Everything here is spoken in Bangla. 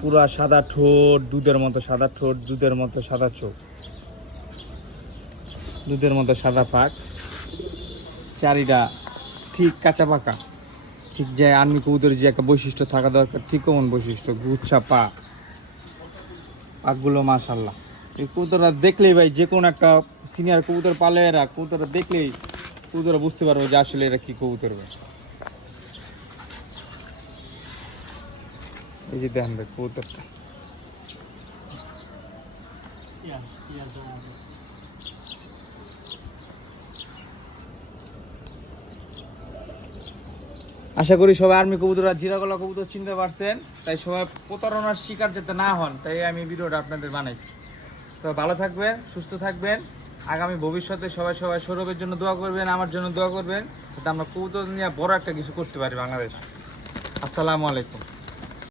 পুরা সাদা ঠোঁট, দুধের মতো সাদা ঠোঁট, দুধের মতো সাদা চোখ, দুধের মতো সাদা পাক, চারিটা ঠিক কাঁচা পাকা, ঠিক যে আর্মি কবুতরের যে একটা বৈশিষ্ট্য থাকা দরকার ঠিক কোন বৈশিষ্ট্য, গুচ্ছা পা, পাকগুলো মাশাল্লাহ। এই কবুতররা দেখলেই ভাই যে কোনো একটা সিনিয়র কবুতর পালে এরা কবুতররা দেখলেই কবুতররা বুঝতে পারবে যে আসলে এরা কি কবুতর ভাই। এই যে দেখেন ভাই কবুতরটা, আশা করি সবাই আর্মি কবুতর আর জিরাগলা কবুতর চিনতে পারছেন। তাই সবাই প্রতারণার শিকার যাতে না হন তাই আমি ভিডিওটা আপনাদের বানাইছি। তো ভালো থাকবেন, সুস্থ থাকবেন, আগামী ভবিষ্যতে সবাই সৌরভের জন্য দোয়া করবেন, আমার জন্য দোয়া করবেন, যাতে আমরা কবুতর নিয়ে বড় একটা কিছু করতে পারি বাংলাদেশ। আসসালামু আলাইকুম।